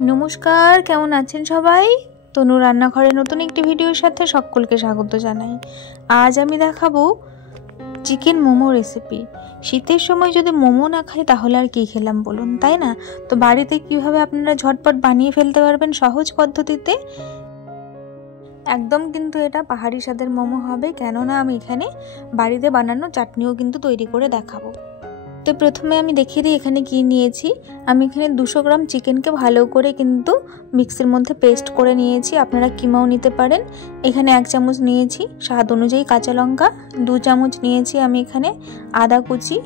नमस्कार, केमन आছেন সবাই? তনু রান্নাঘরে নতুন একটি ভিডিওর সাথে সকলকে স্বাগত জানাই। আজ আমি দেখাবো চিকেন মোমো রেসিপি। শীতের সময় যদি মোমো না খাই তাহলে আর কি খেলাম বলুন, তাই না? তো বাড়িতে কিভাবে আপনারা ঝটপট বানিয়ে ফেলতে পারবেন সহজ পদ্ধতিতে। একদম কিন্তু এটা পাহাড়ি স্বাদের মোমো হবে, কেননা আমি এখানে বাড়িতে বানানো চাটনিও কিন্তু তৈরি করে দেখাবো। তো প্রথমে আমি দেখিয়ে দিই এখানে কি নিয়েছি। আমি এখানে 200 গ্রাম চিকেনকে ভালো করে কিন্তু মিক্সির মধ্যে পেস্ট করে নিয়েছি, আপনারা কিমাও নিতে পারেন। এখানে 1 চামচ নিয়েছি স্বাদ অনুযায়ী কাঁচা লঙ্কা, 2 চামচ নিয়েছি আমি এখানে আদা কুচি,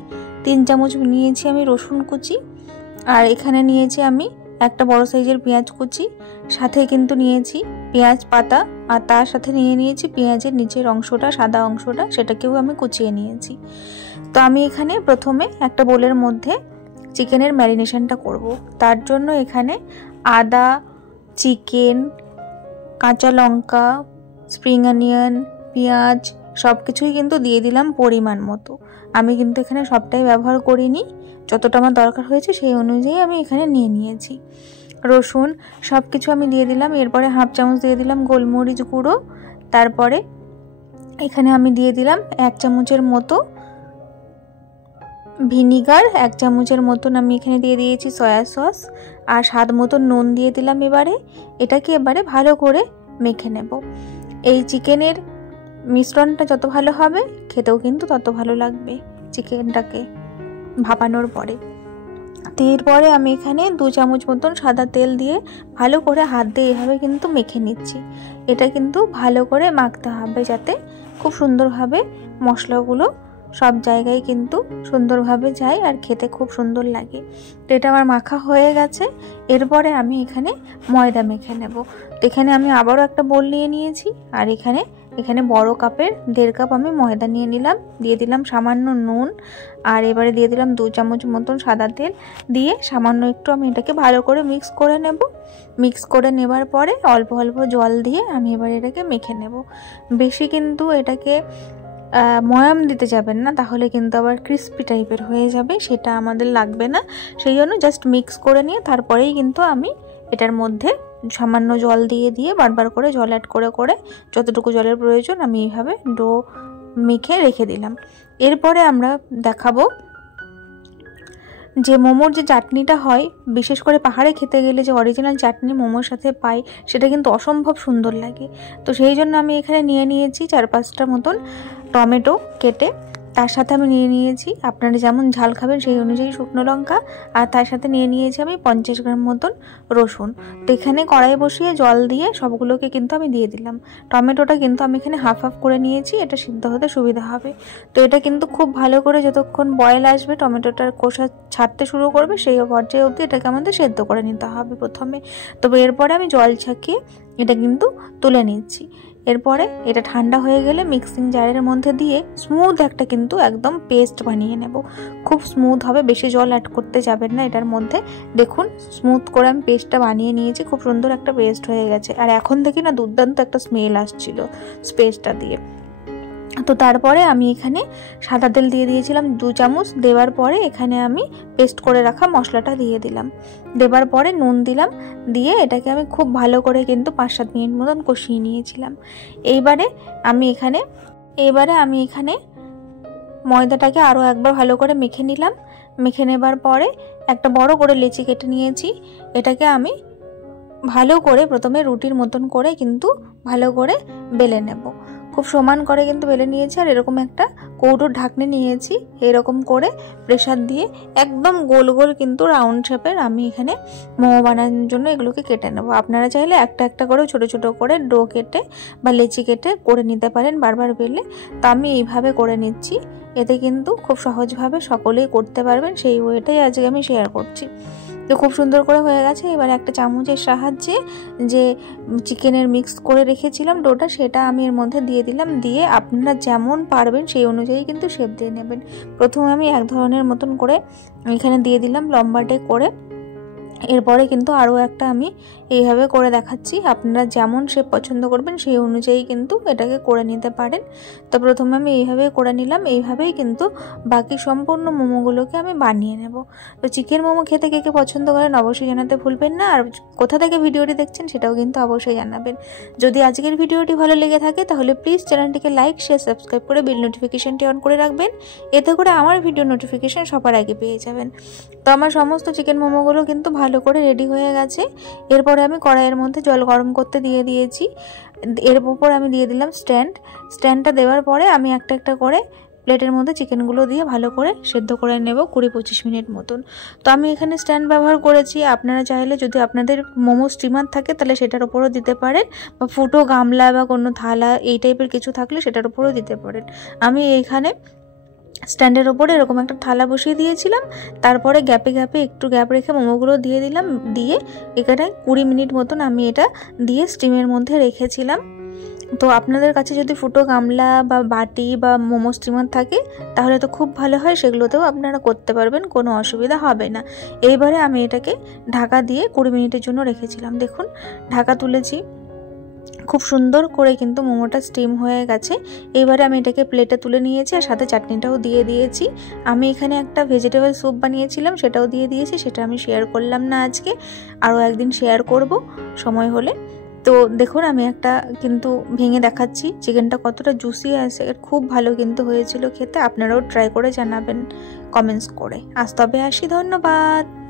3 চামচ নিয়েছি আমি রসুন কুচি, আর এখানে নিয়েছি আমি একটা বড় সাইজের পেঁয়াজ কুচি, সাথে কিন্তু নিয়েছি পেঁয়াজ পাতা, আর তার সাথে নিয়েছি পেঁয়াজের নিচের অংশটা, সাদা অংশটা, সেটাকেও আমি কুচিয়ে নিয়েছি। তো আমি এখানে প্রথমে একটা বোলের মধ্যে চিকেনের ম্যারিনেশনটা করব। তার জন্য এখানে আদা, চিকেন, কাঁচা লঙ্কা, স্প্রিং অনিয়ন, পেঁয়াজ সব কিছুই কিন্তু দিয়ে দিলাম পরিমাণ মতো। আমি কিন্তু এখানে সবটাই ব্যবহার করিনি, যতটা আমার দরকার হয়েছে সেই অনুযায়ী আমি এখানে নিয়েছি। রসুন সব কিছু আমি দিয়ে দিলাম। এরপরে 1/2 চামচ দিয়ে দিলাম গোলমরিচ গুঁড়ো। তারপরে এখানে আমি দিয়ে দিলাম 1 চামচের মতো ভিনিগার, 1 চামচের মতন আমি এখানে দিয়ে দিয়েছি সয়া সস, আর স্বাদ মতো নুন দিয়ে দিলাম। এটাকে এবারে ভালো করে মেখে নেব। এই চিকেনের মিশ্রণটা যত ভালো হবে খেতেও কিন্তু তত ভালো লাগবে চিকেনটাকে ভাপানোর পরে। এরপরে আমি এখানে 2 চামচ মতন সাদা তেল দিয়ে ভালো করে হাত দিয়ে এভাবে কিন্তু মেখে নিচ্ছি। এটা কিন্তু ভালো করে মাখতে হবে যাতে খুব সুন্দরভাবে মশলাগুলো সব জায়গায় কিন্তু সুন্দরভাবে যায় আর খেতে খুব সুন্দর লাগে। তো এটা আমার মাখা হয়ে গেছে। এরপরে আমি এখানে ময়দা মেখে নেব। তো এখানে আমি আবারও একটা বোল নিয়ে নিয়েছি, আর এখানে বড় কাপের 1.5 কাপ আমি ময়দা নিয়ে নিলাম। দিয়ে দিলাম সামান্য নুন, আর এবারে দিয়ে দিলাম 2 চামচ মতন সাদা তেল, দিয়ে সামান্য একটু আমি এটাকে ভালো করে মিক্স করে নেব। মিক্স করে নেবার পরে অল্প অল্প জল দিয়ে আমি এবার এটাকে মেখে নেব। বেশি কিন্তু এটাকে ময়াম দিতে যাবেন না, তাহলে কিন্তু আবার ক্রিস্পি টাইপের হয়ে যাবে, সেটা আমাদের লাগবে না। সেই জন্য জাস্ট মিক্স করে নিয়ে তারপরেই কিন্তু আমি এটার মধ্যে সামান্য জল দিয়ে বারবার করে জল অ্যাড করে যতটুকু জলের প্রয়োজন আমি এইভাবে ডো মেখে রেখে দিলাম। এরপরে আমরা দেখাবো যে মোমোর যে চাটনিটা হয়, বিশেষ করে পাহাড়ে খেতে গেলে যে অরিজিনাল চাটনি মোমোর সাথে পাই, সেটা কিন্তু অসম্ভব সুন্দর লাগে। তো সেই জন্য আমি এখানে নিয়েছি 4-5টা মতন টমেটো কেটে, তার সাথে আমি নিয়েছি আপনারা যেমন ঝাল খাবেন সেই অনুযায়ী শুকনো লঙ্কা, আর তার সাথে নিয়েছি আমি 50 গ্রাম মতন রসুন। তো এখানে কড়াই বসিয়ে জল দিয়ে সবগুলোকে কিন্তু আমি দিয়ে দিলাম। টমেটোটা কিন্তু আমি এখানে হাফ করে নিয়েছি, এটা সিদ্ধ হতে সুবিধা হবে। তো এটা কিন্তু খুব ভালো করে যতক্ষণ বয়েল আসবে, টমেটোটার কোষা ছাড়তে শুরু করবে, সেই পর্যায়ে অবধি এটাকে আমাদের সেদ্ধ করে নিতে হবে প্রথমে। তবে এরপরে আমি জল ছাকিয়ে এটা কিন্তু তুলে নিচ্ছি। এরপরে এটা ঠান্ডা হয়ে গেলে মিক্সিং জারের মধ্যে দিয়ে স্মুথ একটা কিন্তু একদম পেস্ট বানিয়ে নেব। খুব স্মুথ হবে, বেশি জল অ্যাড করতে যাবেন না এটার মধ্যে। দেখুন স্মুথ করে আমি পেস্টটা বানিয়ে নিয়েছি, খুব সুন্দর একটা পেস্ট হয়ে গেছে। আর এখন থেকে না দুর্দান্ত একটা স্মেল আসছিল পেস্টটা দিয়ে। তো তারপরে আমি এখানে সাদা তেল দিয়ে দিয়েছিলাম 2 চামচ। দেওয়ার পরে এখানে আমি পেস্ট করে রাখা মশলাটা দিয়ে দিলাম। দেবার পরে নুন দিলাম, দিয়ে এটাকে আমি খুব ভালো করে কিন্তু 5-7 মিনিট মতন কষিয়ে নিয়েছিলাম। এইবারে আমি এখানে ময়দাটাকে আরও একবার ভালো করে মেখে নিলাম। মেখে নেবার পরে একটা বড় করে লেচি কেটে নিয়েছি। এটাকে আমি ভালো করে প্রথমে রুটির মতন করে কিন্তু ভালো করে বেলে নেব। খুব সমান করে কিন্তু বেলে নিয়েছি, আর এরকম একটা কৌটোর ঢাকনি নিয়েছি। এরকম করে প্রেসার দিয়ে একদম গোল গোল কিন্তু রাউন্ড শেপের আমি এখানে মোমো বানানোর জন্য এগুলোকে কেটে নেব। আপনারা চাইলে একটা একটা করে ছোট ছোট করে ডো কেটে বা লেচি কেটে করে নিতে পারেন বারবার বেলে। তো আমি এইভাবে করে নিচ্ছি, এতে কিন্তু খুব সহজভাবে সকলেই করতে পারবেন, সেই ওয়েটাই আজকে আমি শেয়ার করছি। তো খুব সুন্দর করে হয়ে গেছে। এবার একটা চামচের সাহায্যে যে চিকেনের মিক্স করে রেখেছিলাম ডোটা, সেটা আমি এর মধ্যে দিয়ে দিলাম। দিয়ে আপনারা যেমন পারবেন সেই অনুযায়ী কিন্তু শেপ দিয়ে নেবেন। প্রথমে আমি এক ধরনের মতন করে এখানে দিয়ে দিলাম লম্বাটে করে, এরপরে কিন্তু আরও একটা আমি এইভাবে করে দেখাচ্ছি, আপনারা যেমন শেপ পছন্দ করবেন সেই অনুযায়ী কিন্তু এটাকে করে নিতে পারেন। তো প্রথমে আমি এইভাবে করে নিলাম, এইভাবেই কিন্তু বাকি সম্পূর্ণ মোমোগুলোকে আমি বানিয়ে নেব। তো চিকেন মোমো খেতে কে কে পছন্দ করেন অবশ্যই জানাতে ভুলবেন না, আর কোথা থেকে ভিডিওটি দেখছেন সেটাও কিন্তু অবশ্যই জানাবেন। যদি আজকের ভিডিওটি ভালো লেগে থাকে তাহলে প্লিজ চ্যানেলটিকে লাইক শেয়ার সাবস্ক্রাইব করে বেল নোটিফিকেশনটি অন করে রাখবেন, এতে করে আমার ভিডিও নোটিফিকেশন সবার আগে পেয়ে যাবেন। তো আমার সমস্ত চিকেন মোমোগুলো কিন্তু ভালো করে রেডি হয়ে গেছে। এরপরে আমি কড়াইয়ের মধ্যে জল গরম করতে দিয়ে দিয়েছি, এর উপর আমি দিয়ে দিলাম স্ট্যান্ডটা দেওয়ার পরে আমি একটা একটা করে প্লেটের মধ্যে চিকেনগুলো দিয়ে ভালো করে সেদ্ধ করে নেব 20-25 মিনিট মতন। তো আমি এখানে স্ট্যান্ড ব্যবহার করেছি, আপনারা চাইলে যদি আপনাদের মোমো স্টিমার থাকে তাহলে সেটার উপরও দিতে পারেন, বা ফুটো গামলা বা কোনো থালা এই টাইপের কিছু থাকলে সেটার উপরও দিতে পারেন। আমি এইখানে স্ট্যান্ডের ওপরে এরকম একটা থালা বসিয়ে দিয়েছিলাম, তারপরে গ্যাপে গ্যাপে একটু গ্যাপ রেখে মোমোগুলো দিয়ে দিলাম, দিয়ে এখানে 20 মিনিট মতন আমি এটা দিয়ে স্টিমের মধ্যে রেখেছিলাম। তো আপনাদের কাছে যদি ফুটো গামলা বা বাটি বা মোমো স্টিমার থাকে তাহলে তো খুব ভালো হয়, সেগুলোতেও আপনারা করতে পারবেন, কোনো অসুবিধা হবে না। এইবারে আমি এটাকে ঢাকা দিয়ে 20 মিনিটের জন্য রেখেছিলাম। দেখুন ঢাকা তুলেছি, খুব সুন্দর করে কিন্তু মোমোটা স্টিম হয়ে গেছে। এবারে আমি এটাকে প্লেটে তুলে নিয়েছি আর সাথে চাটনিটাও দিয়ে দিয়েছি। আমি এখানে একটা ভেজিটেবল স্যুপ বানিয়েছিলাম, সেটাও দিয়ে দিয়েছি, সেটা আমি শেয়ার করলাম না আজকে, আরও একদিন শেয়ার করব সময় হলে। তো দেখুন আমি একটা কিন্তু ভেঙে দেখাচ্ছি চিকেনটা কতটা জুসি আছে, খুব ভালো কিন্তু হয়েছিল খেতে। আপনারাও ট্রাই করে জানাবেন কমেন্টস করে। আজ তবে আসি, ধন্যবাদ।